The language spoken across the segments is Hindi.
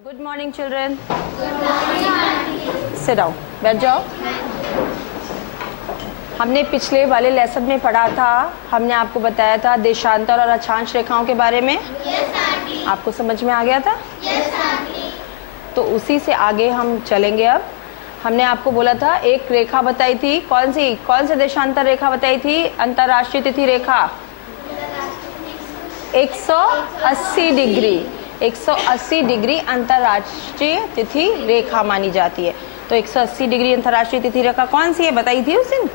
Good morning children. Sit down, बैठ जाओ। हमने पिछले वाले लेसन में पढ़ा था, हमने आपको बताया था देशांतर और अक्षांश रेखाओं के बारे में। आपको समझ में आ गया था? तो उसी से आगे हम चलेंगे। अब हमने आपको बोला था एक रेखा बताई थी, कौन से देशांतर रेखा बताई थी? अंतर्राष्ट्रीय तिथि रेखा 180 डिग्री, 180 डिग्री अंतर्राष्ट्रीय तिथि रेखा मानी जाती है। तो 180 डिग्री अंतर्राष्ट्रीय तिथि रेखा कौन सी है बताई थी उस दिन?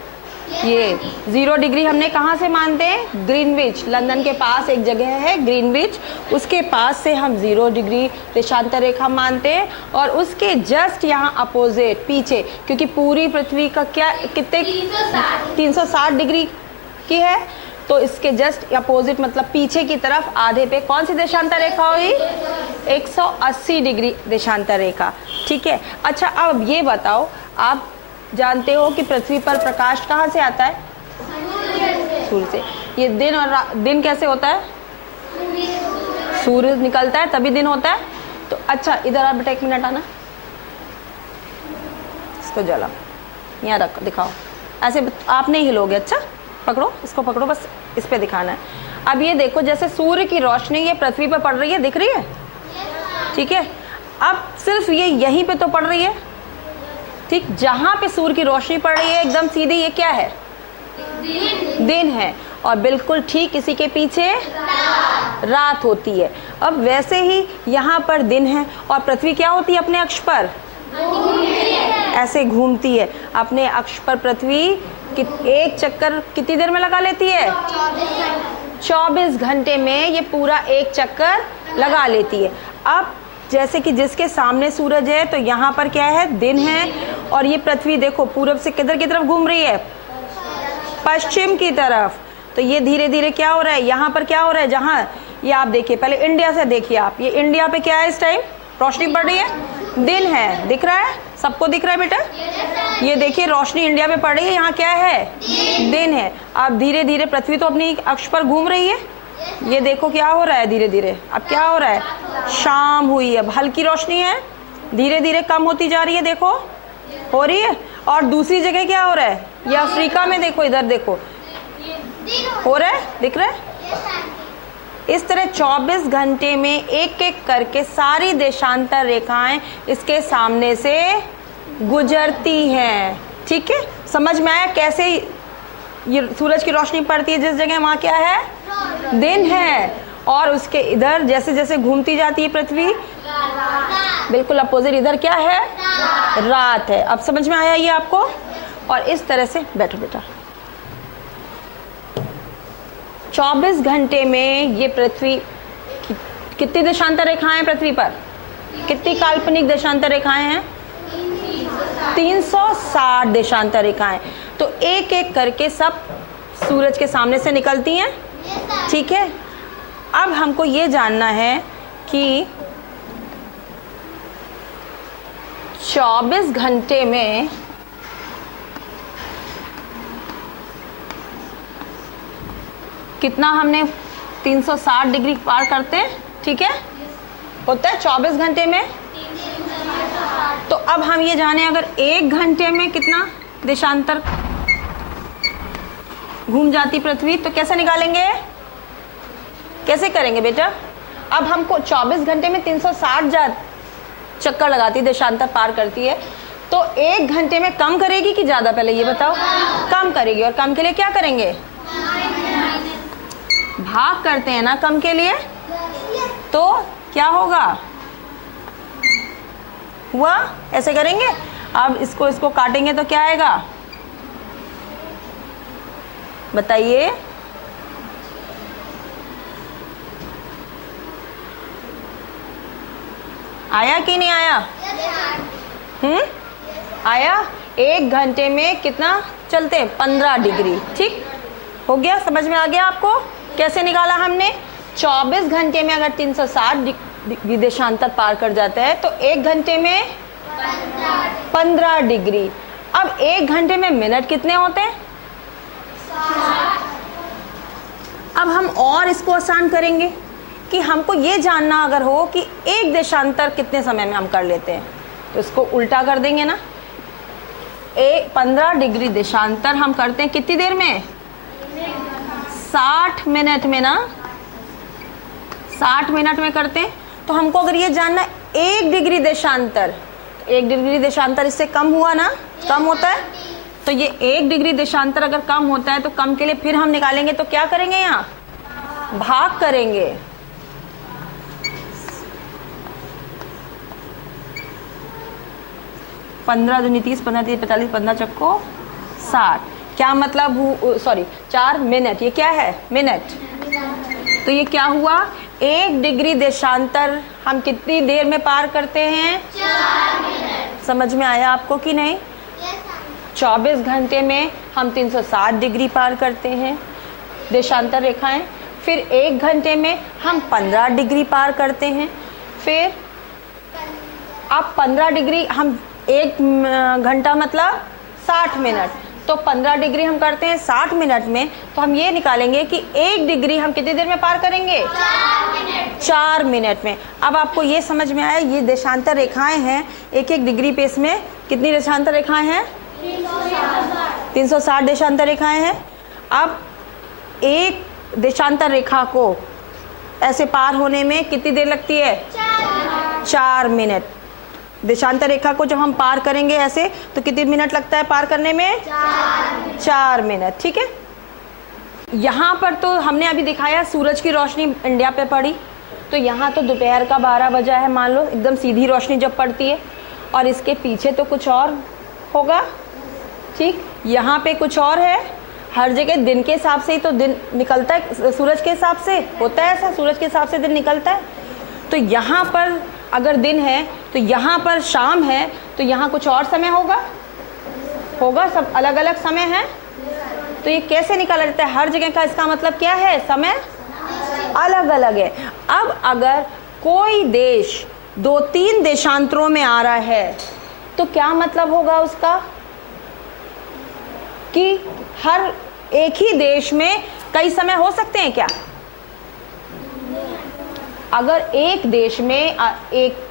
ये 0 डिग्री हमने कहाँ से मानते हैं? ग्रीनविच, लंदन के पास एक जगह है ग्रीनविच, उसके पास से हम 0 डिग्री देशांतर रेखा मानते हैं। और उसके जस्ट यहाँ अपोजिट पीछे, क्योंकि पूरी पृथ्वी का क्या कितने 360 डिग्री की है, तो इसके जस्ट अपोजिट मतलब पीछे की तरफ आधे पे कौन सी देशांतर रेखा हुई? 180 डिग्री देशांतर रेखा। ठीक है। अच्छा, अब ये बताओ, आप जानते हो कि पृथ्वी पर प्रकाश कहाँ से आता है? सूर्य से। ये दिन और दिन कैसे होता है? सूर्य निकलता है तभी दिन होता है। तो अच्छा, इधर आप बेटा 1 मिनट आना, इसको जला यहाँ रख, दिखाओ। ऐसे आप नहीं हिलोगे। अच्छा, पकड़ो, इसको पकड़ो, बस इस पे दिखाना है। अब ये देखो, जैसे सूर्य की रोशनी ये पृथ्वी पर पड़ रही है, दिख रही है? ठीक है। अब सिर्फ ये यहीं पे तो पड़ रही है, ठीक? जहां पे सूर्य की रोशनी पड़ रही है एकदम सीधी, ये क्या है? दिन है। और बिल्कुल ठीक इसी के पीछे रात होती है। अब वैसे ही यहाँ पर दिन है और पृथ्वी क्या होती है? अपने अक्ष पर ऐसे घूमती है। अपने अक्ष पर पृथ्वी एक चक्कर कितनी देर में लगा लेती है? 24 घंटे में ये पूरा एक चक्कर लगा लेती है। अब जैसे कि जिसके सामने सूरज है, तो यहाँ पर क्या है? दिन है। और ये पृथ्वी देखो पूरब से किधर की तरफ घूम रही है? पश्चिम की तरफ। तो ये धीरे धीरे क्या हो रहा है? यहाँ पर क्या हो रहा है? जहाँ ये आप देखिए, पहले इंडिया से देखिए आप, ये इंडिया पे क्या है इस टाइम? रोशनी पड़ रही है, दिन है। दिख रहा है? सबको दिख रहा है बेटा? ये देखिए, रोशनी इंडिया में पड़ रही है, यहाँ क्या है? दिन है। अब धीरे धीरे पृथ्वी तो अपनी अक्ष पर घूम रही है। ये देखो क्या हो रहा है धीरे धीरे। अब क्या हो रहा है? शाम हुई। अब हल्की रोशनी है, धीरे धीरे कम होती जा रही है। देखो हो रही है। और दूसरी जगह क्या हो रहा है? ये अफ्रीका में देखो, इधर देखो, हो रहा है, दिख रहा है? इस तरह 24 घंटे में एक एक करके सारी देशांतर रेखाएं इसके सामने से गुजरती हैं। ठीक है, समझ में आया कैसे ये सूरज की रोशनी पड़ती है जिस जगह, वहां क्या है? दिन है। और उसके इधर जैसे जैसे घूमती जाती है पृथ्वी, बिल्कुल अपोजिट इधर क्या है? रात है। अब समझ में आया ये आपको? और इस तरह से बैठो बेटा। 24 घंटे में ये पृथ्वी कितनी देशांतर रेखाएं हैं पृथ्वी पर? कितनी काल्पनिक देशांतर रेखाएं हैं? 360 देशांतर रेखाएं। तो एक एक करके सब सूरज के सामने से निकलती हैं। ठीक है। अब हमको ये जानना है कि 24 घंटे में कितना हमने 360 डिग्री पार करते हैं। ठीक है, होता है 24 घंटे में। तो अब हम ये जाने, अगर 1 घंटे में कितना देशांतर घूम जाती पृथ्वी, तो कैसे निकालेंगे? कैसे करेंगे बेटा? अब हमको 24 घंटे में 360 चक्कर लगाती, देशांतर पार करती है, तो 1 घंटे में कम करेगी कि ज्यादा? पहले ये बताओ। कम करेगी। और कम के लिए क्या करेंगे? भाग करते हैं ना कम के लिए। तो क्या होगा? हुआ? ऐसे करेंगे। अब इसको काटेंगे तो क्या आएगा? बताइए। आया कि नहीं आया? आया। 1 घंटे में कितना चलते हैं? 15 डिग्री। ठीक हो गया? समझ में आ गया आपको कैसे निकाला हमने? 24 घंटे में अगर 360 डिग्री देशांतर पार कर जाता है, तो 1 घंटे में 15 डिग्री। अब 1 घंटे में मिनट कितने होते हैं? अब हम और इसको आसान करेंगे। कि हमको ये जानना अगर हो कि एक देशांतर कितने समय में हम कर लेते हैं, तो इसको उल्टा कर देंगे ना। 15 डिग्री देशांतर हम करते हैं कितनी देर में? 60 मिनट में ना, 60 मिनट में करते हैं। तो हमको अगर ये जानना 1 डिग्री देशांतर, 1 डिग्री देशांतर इससे कम हुआ ना, कम होता है, तो ये 1 डिग्री देशांतर अगर कम होता है तो कम के लिए फिर हम निकालेंगे तो क्या करेंगे, यहाँ भाग करेंगे। पंद्रह दूनी 30, 15 30 45, 15 चक्को 60। क्या मतलब, सॉरी 4 मिनट, ये क्या है मिनट। तो ये क्या हुआ, 1 डिग्री देशांतर हम कितनी देर में पार करते हैं? 4 मिनट। समझ में आया आपको कि नहीं? 24 घंटे में हम 360 डिग्री पार करते हैं देशांतर रेखाएं। फिर 1 घंटे में हम 15 डिग्री पार करते हैं। फिर अब 15 डिग्री हम 1 घंटा मतलब 60 मिनट, तो 15 डिग्री हम करते हैं 60 मिनट में। तो हम ये निकालेंगे कि 1 डिग्री हम कितनी देर में पार करेंगे? 4 मिनट में। अब आपको ये समझ में आया, ये देशांतर रेखाएं हैं, 1-1 डिग्री पे इसमें कितनी देशांतर रेखाएं हैं? 360 देशांतर रेखाएं हैं। अब एक देशांतर रेखा को ऐसे पार होने में कितनी देर लगती है? 4 मिनट। देशांतर रेखा को जब हम पार करेंगे ऐसे, तो कितने मिनट लगता है पार करने में? 4 मिनट। ठीक है, यहाँ पर तो हमने अभी दिखाया सूरज की रोशनी इंडिया पे पड़ी, तो यहाँ तो दोपहर का 12 बजा है, मान लो एकदम सीधी रोशनी जब पड़ती है, और इसके पीछे तो कुछ और होगा। ठीक, यहाँ पे कुछ और है। हर जगह दिन के हिसाब से ही तो दिन निकलता है, सूरज के हिसाब से होता है ऐसा, सूरज के हिसाब से दिन निकलता है। तो यहाँ पर अगर दिन है तो यहाँ पर शाम है, तो यहाँ कुछ और समय होगा, सब अलग अलग समय है। तो ये कैसे निकाला जाता है? हर जगह का इसका मतलब क्या है? समय अलग अलग है। अब अगर कोई देश 2-3 देशांतरों में आ रहा है, तो क्या मतलब होगा उसका कि हर एक ही देश में कई समय हो सकते हैं क्या? अगर एक देश में एक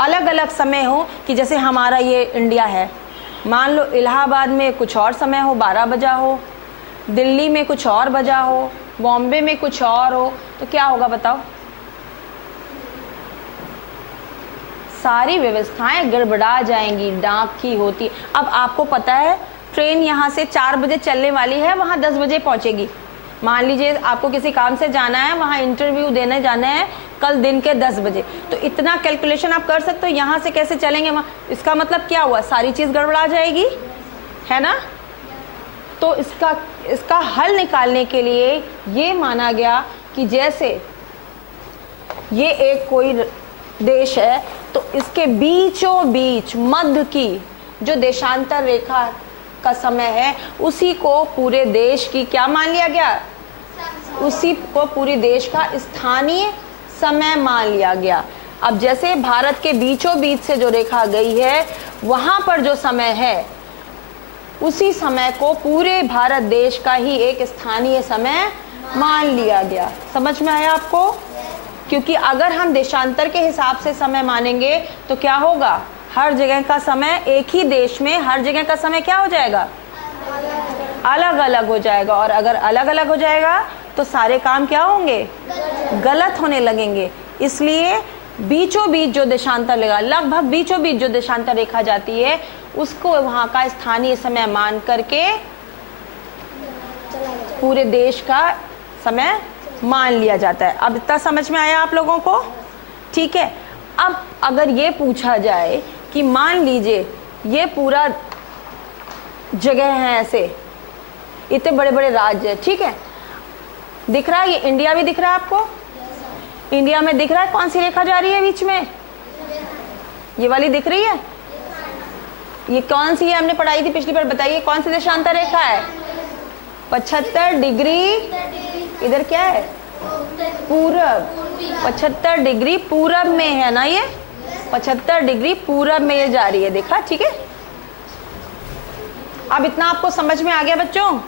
अलग अलग समय हो, कि जैसे हमारा ये इंडिया है, मान लो इलाहाबाद में कुछ और समय हो, 12 बजा हो, दिल्ली में कुछ और बजा हो, बॉम्बे में कुछ और हो, तो क्या होगा बताओ? सारी व्यवस्थाएं गड़बड़ा जाएंगी, डाक की होती। अब आपको पता है ट्रेन यहाँ से 4 बजे चलने वाली है, वहाँ 10 बजे पहुँचेगी। मान लीजिए आपको किसी काम से जाना है, वहाँ इंटरव्यू देने जाना है कल दिन के 10 बजे, तो इतना कैलकुलेशन आप कर सकते हो, यहाँ से कैसे चलेंगे वहाँ। इसका मतलब क्या हुआ? सारी चीज़ गड़बड़ा जाएगी, है ना। तो इसका हल निकालने के लिए ये माना गया कि जैसे ये एक कोई देश है, तो इसके बीचों बीच मध्य की जो देशांतर रेखा का समय है, उसी को पूरे देश की क्या मान लिया गया? उसी को पूरे देश का स्थानीय समय मान लिया गया। अब जैसे भारत के बीचों बीच से जो रेखा गई है, वहां पर जो समय है, उसी समय को पूरे भारत देश का ही एक स्थानीय समय मान लिया गया। समझ में आया आपको? क्योंकि अगर हम देशांतर के हिसाब से समय मानेंगे तो क्या होगा? हर जगह का समय, एक ही देश में हर जगह का समय क्या हो जाएगा? अलग अलग हो जाएगा। और अगर अलग अलग हो जाएगा तो सारे काम क्या होंगे? गलत होने लगेंगे। इसलिए बीचों बीच जो देशांतर लगा, लगभग बीचों बीच जो देशांतर रेखा जाती है, उसको वहां का स्थानीय समय मान करके पूरे देश का समय मान लिया जाता है। अब इतना समझ में आया आप लोगों को? ठीक है। अब अगर ये पूछा जाए कि मान लीजिए ये पूरा जगह है, ऐसे इतने बड़े बड़े राज्य है, ठीक है, दिख रहा है, ये इंडिया भी दिख रहा है आपको? इंडिया में दिख रहा है कौन सी रेखा जा रही है बीच में? ये वाली दिख रही है। ये कौन सी है? हमने पढ़ाई थी पिछली बार, बताइए कौन सी देशांतर रेखा है? 75 डिग्री। इधर क्या है? पूरब। 75 डिग्री पूरब में है ना, ये 75 डिग्री पूरब में ये जा रही है, देखा? ठीक है, अब इतना आपको समझ में आ गया बच्चों?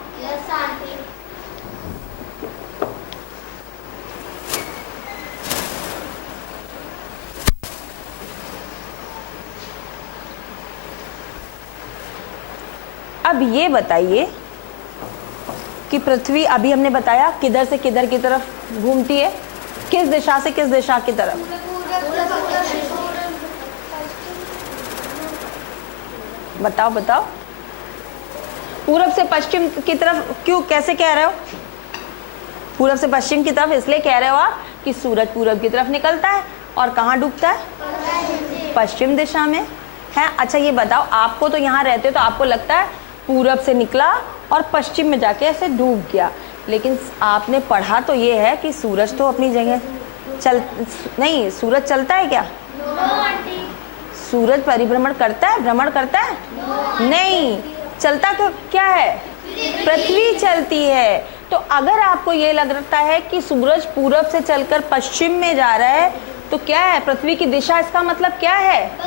अब ये बताइए कि पृथ्वी अभी हमने बताया किधर से किधर की तरफ घूमती है, किस दिशा से किस दिशा की तरफ? बताओ बताओ। पूरब से पश्चिम की तरफ क्यों, कैसे कह रहे हो? पूरब से पश्चिम की तरफ इसलिए कह रहे हो आप कि सूरज पूरब की तरफ निकलता है और कहाँ डूबता है? पश्चिम दिशा में है। अच्छा ये बताओ, आपको तो यहाँ रहते हो तो आपको लगता है पूरब से निकला और पश्चिम में जाके ऐसे डूब गया, लेकिन आपने पढ़ा तो ये है कि सूरज तो अपनी जगह नहीं, सूरज चलता है क्या? सूरज परिभ्रमण करता है, भ्रमण करता है? नहीं, चलता क्या है? पृथ्वी चलती है। तो अगर आपको ये लगता है कि सूरज पूरब से चलकर पश्चिम में जा रहा है तो क्या है? पृथ्वी की दिशा, इसका मतलब क्या है?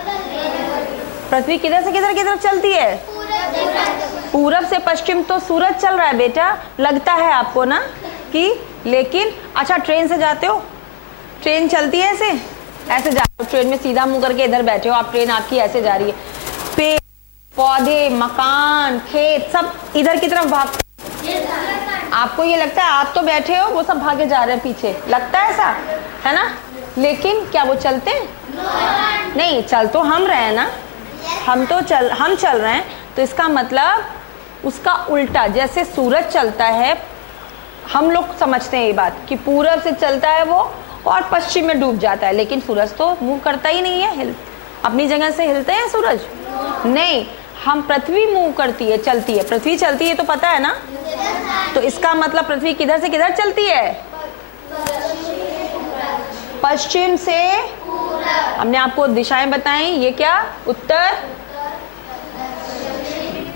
पृथ्वी किधर से किधर की तरफ चलती है? पूरब से पश्चिम तो सूरज चल रहा है बेटा, लगता है आपको ना कि, लेकिन अच्छा ट्रेन से जाते हो, ट्रेन चलती है ऐसे, ऐसे जा रहे हो ट्रेन में, सीधा मुंह करके इधर बैठे हो आप, ट्रेन आपकी ऐसे जा रही है, पेड़ पौधे मकान खेत सब इधर की तरफ भागते, आपको ये लगता है आप तो बैठे हो, वो सब भागे जा रहे हैं पीछे, लगता है ऐसा, है ना? लेकिन क्या वो चलते हैं? नहीं, चल तो हम रहे हैं ना, हम चल रहे हैं। तो इसका मतलब उसका उल्टा, जैसे सूरज चलता है, हम लोग समझते हैं ये बात कि पूरब से चलता है वो और पश्चिम में डूब जाता है, लेकिन सूरज तो मूव करता ही नहीं है, अपनी जगह से हिलते हैं सूरज? नहीं, हम पृथ्वी मूव करती है, चलती है, पृथ्वी चलती है तो पता है ना? तो इसका मतलब पृथ्वी किधर से किधर चलती है? पश्चिम से। हमने आपको दिशाएं बताई, ये क्या? उत्तर,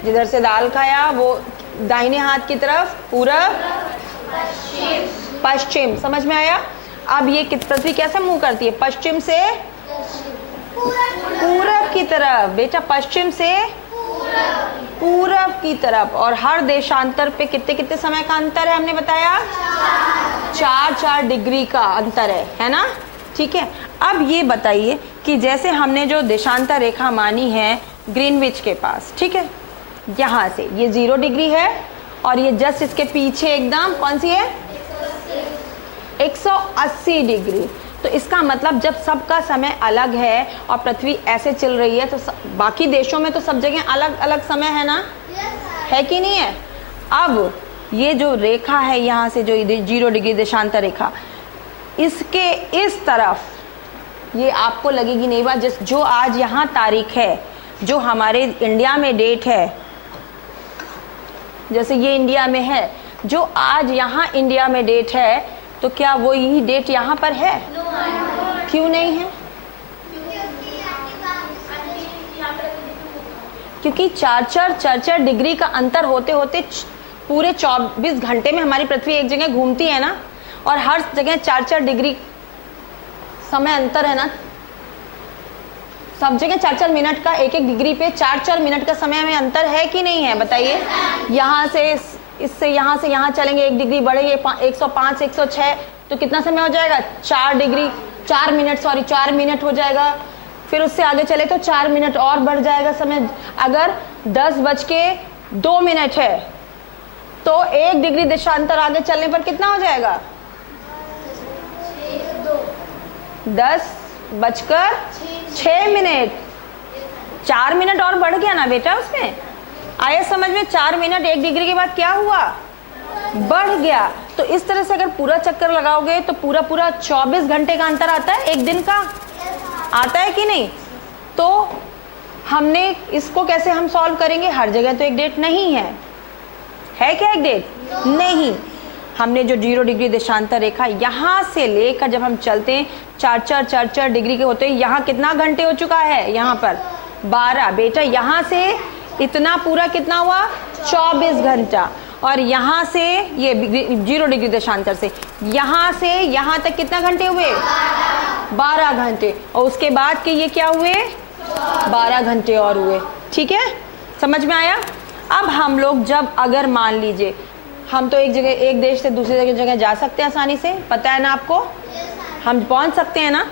जिधर से दाल खाया वो दाहिने हाथ की तरफ, पूरब पश्चिम, समझ में आया? अब ये पृथ्वी कैसे मूव करती है? पश्चिम से पूरब की तरफ बेटा, पश्चिम से पूरब की तरफ। और हर देशांतर पे कितने कितने समय का अंतर है हमने बताया? 4-4 डिग्री का अंतर है ना? ठीक है। अब ये बताइए कि जैसे हमने जो देशांतर रेखा मानी है ग्रीनविच के पास, ठीक है, यहाँ से ये 0 डिग्री है और ये जस्ट इसके पीछे एकदम कौन सी है? 180 डिग्री। तो इसका मतलब जब सबका समय अलग है और पृथ्वी ऐसे चल रही है तो बाकी देशों में तो सब जगह अलग अलग समय है ना? है कि नहीं है? अब ये जो रेखा है यहाँ से जो 0 डिग्री देशांतर रेखा, इसके इस तरफ ये आपको लगेगी नहीं बात, जो आज यहाँ तारीख है, जो हमारे इंडिया में डेट है, जैसे ये इंडिया में है, जो आज यहाँ इंडिया में डेट है, तो क्या वो यही डेट यहाँ पर है? क्यों नहीं है? क्योंकि 4-4 डिग्री का अंतर होते होते पूरे 24 घंटे में हमारी पृथ्वी एक जगह घूमती है ना, और हर जगह 4-4 डिग्री समय अंतर है ना, सब जगह 4-4 मिनट का, एक डिग्री पे 4-4 मिनट का समय में अंतर है कि नहीं है? बताइए। यहाँ से इससे यहाँ से यहाँ चलेंगे 1 डिग्री बढ़ेंगे 105 106 तो कितना समय हो जाएगा? 4 मिनट हो जाएगा। फिर उससे आगे चले तो 4 मिनट और बढ़ जाएगा समय। अगर 10:02 है तो 1 डिग्री देशांतर आगे चलने पर कितना हो जाएगा? 10:06। 4 मिनट और बढ़ गया ना बेटा उसमें, आया समझ में? 4 मिनट 1 डिग्री के बाद क्या हुआ? बढ़ गया। तो इस तरह से अगर पूरा चक्कर लगाओगे तो पूरा 24 घंटे का अंतर आता है, एक दिन का आता है कि नहीं? तो हमने इसको कैसे हम सॉल्व करेंगे? हर जगह तो एक डेट नहीं है, है क्या एक डेट? नहीं। हमने जो 0 डिग्री देशांतर रेखा यहाँ से लेकर जब हम चलते हैं 4-4 डिग्री के होते हैं, यहाँ कितना घंटे हो चुका है? यहाँ पर 12 बेटा। यहाँ से इतना पूरा कितना हुआ? 24 घंटा। और यहाँ से ये 0 डिग्री देशांतर से यहाँ से यहाँ तक कितना घंटे हुए? 12 घंटे। और उसके बाद के ये क्या हुए? 12 घंटे और हुए। ठीक है, समझ में आया? अब हम लोग जब अगर मान लीजिए हम तो एक जगह, एक देश से दूसरी जगह जा सकते हैं आसानी से, पता है ना आपको? हम पहुंच सकते हैं ना?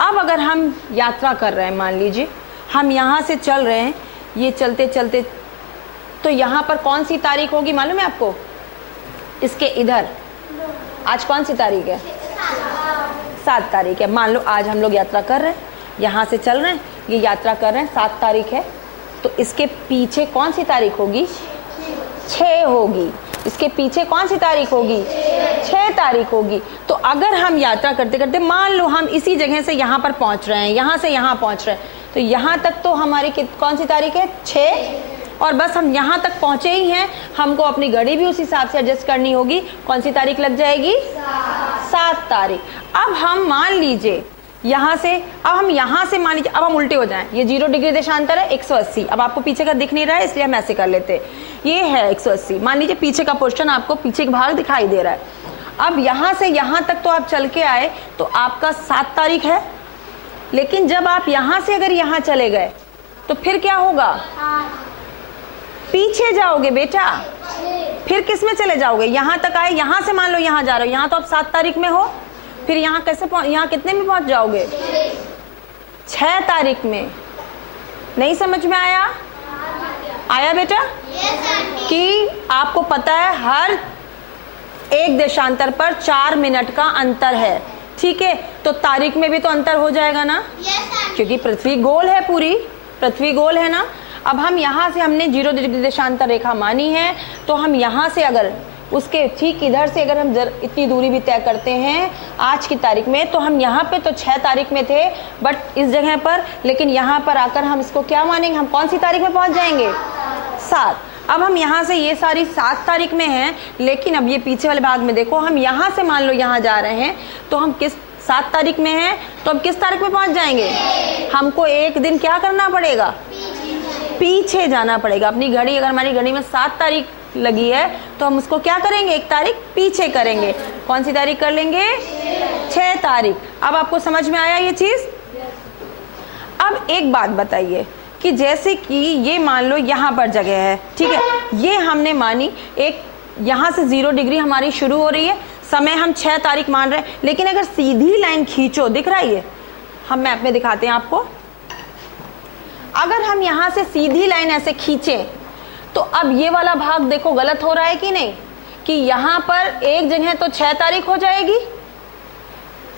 अब अगर हम यात्रा कर रहे हैं, मान लीजिए हम यहाँ से चल रहे हैं, ये चलते चलते तो यहाँ पर कौन सी तारीख होगी मालूम है आपको? इसके इधर आज कौन सी तारीख है? 7 तारीख है। मान लो आज हम लोग यात्रा कर रहे हैं, यहाँ से चल रहे हैं, ये यात्रा कर रहे हैं, 7 तारीख है, तो इसके पीछे कौन सी तारीख होगी? 6 होगी। इसके पीछे कौन सी तारीख होगी? 6 तारीख होगी। तो अगर हम यात्रा करते करते मान लो हम इसी जगह से यहाँ पर पहुँच रहे हैं, यहाँ से यहाँ पहुँच रहे हैं, तो यहाँ तक तो हमारी कौन सी तारीख है? 6। और बस हम यहाँ तक पहुँचे ही हैं, हमको अपनी घड़ी भी उस हिसाब से एडजस्ट करनी होगी। कौन सी तारीख लग जाएगी? 7 तारीख। अब हम मान लीजिए यहाँ से, अब हम यहाँ से मान लीजिए, अब हम उल्टे हो जाएं, ये 0 डिग्री देशांतर है 180। अब आपको पीछे का दिख नहीं रहा है इसलिए हम ऐसे कर लेते, ये है 180। मान लीजिए पीछे का पोर्शन आपको, पीछे का भाग दिखाई दे रहा है। अब यहाँ से यहाँ तक तो आप चल के आए तो आपका 7 तारीख है, लेकिन जब आप यहाँ से अगर यहाँ चले गए तो फिर क्या होगा? पीछे जाओगे बेटा, फिर किस में चले जाओगे? यहाँ तक आए, यहाँ से मान लो यहाँ जा रहे हो, यहाँ तो आप 7 तारीख में हो, फिर यहाँ कैसे यहाँ कितने में पहुंच जाओगे? 6 तारीख में। नहीं समझ में आया? आया बेटा? कि आपको पता है हर एक देशांतर पर 4 मिनट का अंतर है, ठीक है? तो तारीख में भी तो अंतर हो जाएगा ना, क्योंकि पृथ्वी गोल है, पूरी पृथ्वी गोल है ना। अब हम यहाँ से हमने 0 डिग्री देशांतर रेखा मानी है, तो हम यहाँ से अगर उसके ठीक इधर से अगर हम इतनी दूरी भी तय करते हैं आज की तारीख में, तो हम यहाँ पे तो 6 तारीख में थे बट इस जगह पर, लेकिन यहाँ पर आकर हम इसको क्या मानेंगे? हम कौन सी तारीख में पहुँच जाएंगे? 7। अब हम यहाँ से ये सारी 7 तारीख में हैं, लेकिन अब ये पीछे वाले भाग में देखो, हम यहाँ से मान लो यहाँ जा रहे हैं, तो हम किस 7 तारीख में हैं, तो हम किस तारीख में पहुँच जाएंगे? हमको एक दिन क्या करना पड़ेगा? पीछे जाना पड़ेगा। अपनी घड़ी, अगर हमारी घड़ी में 7 तारीख लगी है तो हम उसको क्या करेंगे? 1 तारीख पीछे करेंगे। कौन सी तारीख कर लेंगे? 6 तारीख। अब आपको समझ में आया ये चीज? अब एक बात बताइए कि जैसे कि ये मान लो यहाँ पर जगह है, ठीक है, ये हमने मानी, एक यहाँ से 0 डिग्री हमारी शुरू हो रही है, समय हम 6 तारीख मान रहे हैं, लेकिन अगर सीधी लाइन खींचो, दिख रहा है ये, हम मैप में दिखाते हैं आपको, अगर हम यहाँ से सीधी लाइन ऐसे खींचे तो अब ये वाला भाग देखो गलत हो रहा है कि नहीं? कि यहाँ पर एक जगह तो 6 तारीख हो जाएगी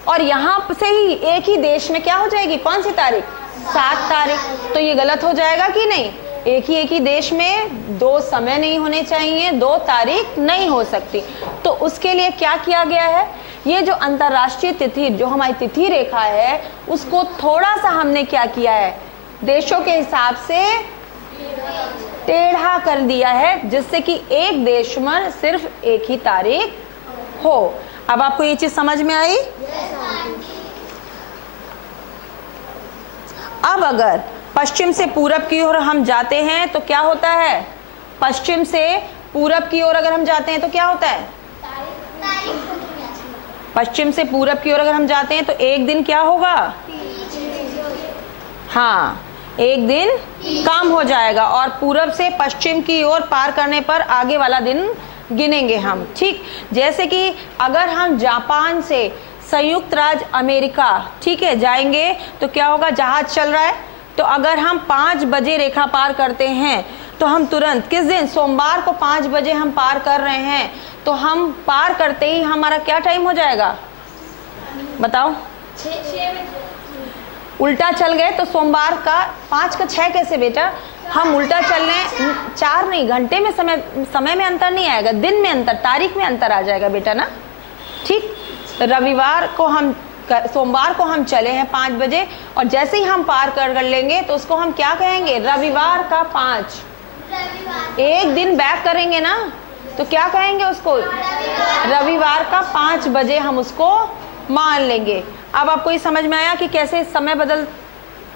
और यहाँ से ही एक ही देश में क्या हो जाएगी? कौन सी तारीख? 7 तारीख। तो ये गलत हो जाएगा कि नहीं? एक ही देश में 2 समय नहीं होने चाहिए, 2 तारीख नहीं हो सकती। तो उसके लिए क्या किया गया है? ये जो अंतर्राष्ट्रीय तिथि, जो हमारी तिथि रेखा है, उसको थोड़ा सा हमने क्या किया है? देशों के हिसाब से टेढ़ा कर दिया है, जिससे कि एक देश में सिर्फ एक ही तारीख हो। अब आपको ये चीज समझ में आई? अब अगर पश्चिम से पूरब की ओर हम जाते हैं तो क्या होता है? पश्चिम से पूरब की ओर अगर हम जाते हैं तो क्या होता है? पश्चिम से पूरब की ओर अगर हम जाते हैं तो एक दिन क्या होगा? हाँ, एक दिन कम हो जाएगा और पूरब से पश्चिम की ओर पार करने पर आगे वाला दिन गिनेंगे हम, ठीक? जैसे कि अगर हम जापान से संयुक्त राज्य अमेरिका, ठीक है, जाएंगे तो क्या होगा? जहाज चल रहा है, तो अगर हम 5 बजे रेखा पार करते हैं तो हम तुरंत किस दिन? सोमवार को 5 बजे हम पार कर रहे हैं, तो हम पार करते ही हमारा क्या टाइम हो जाएगा? बताओ। 6 उल्टा चल गए तो सोमवार का 5 का 6 कैसे बेटा? हम उल्टा चल रहे, 4 नहीं, घंटे में समय में अंतर नहीं आएगा, दिन में अंतर, तारीख में अंतर आ जाएगा बेटा ना, ठीक? रविवार को हम, सोमवार को हम चले हैं 5 बजे और जैसे ही हम पार कर लेंगे तो उसको हम क्या कहेंगे? रविवार का 5। एक दिन बैक करेंगे ना तो क्या कहेंगे उसको? रविवार का 5 बजे हम उसको मान लेंगे। अब आपको ये समझ में आया कि कैसे समय बदल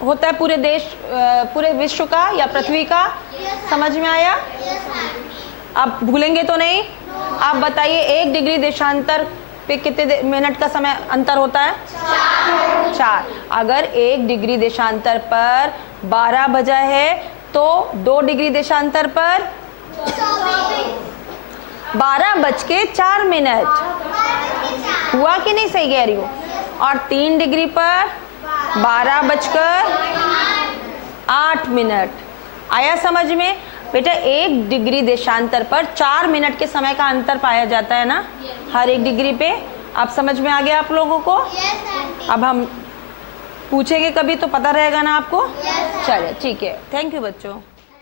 होता है पूरे देश, पूरे विश्व का या पृथ्वी का? समझ में आया? अब भूलेंगे तो नहीं? आप बताइए 1 डिग्री देशांतर पे कितने मिनट का समय अंतर होता है? 4। अगर 1 डिग्री देशांतर पर 12 बजा है तो 2 डिग्री देशांतर पर 12:04 हुआ कि नहीं? सही कह रही हूँ। और 3 डिग्री पर 12:08। आया समझ में? बेटा 1 डिग्री देशांतर पर 4 मिनट के समय का अंतर पाया जाता है ना, हर 1 डिग्री पे। आप समझ में आ गया आप लोगों को? अब हम पूछेंगे कभी तो पता रहेगा ना आपको। चलिए ठीक है, थैंक यू बच्चों।